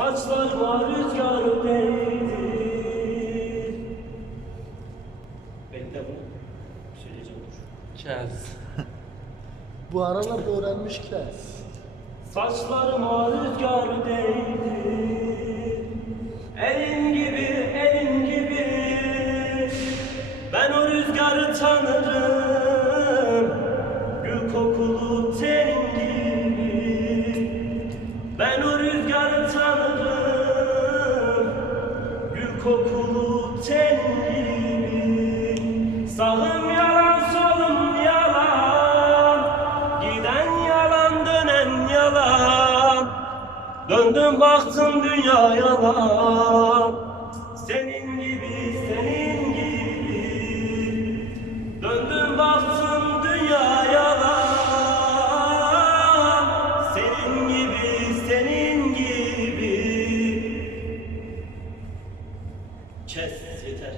Saçlarıma rüzgar değdi Bekle bunu. Söyleyeceğim dur. Kes. Bu aralarda öğrenmiş kes. Saçlarıma rüzgar değdi Elin gibi, elin gibi. Ben o rüzgarı tanırım. Gül kokulu tenin kokulu tenin gibi Sağım yalan, solum yalan. Giden yalan, dönen yalan. Döndüm baktım dünya yalan Kes yeter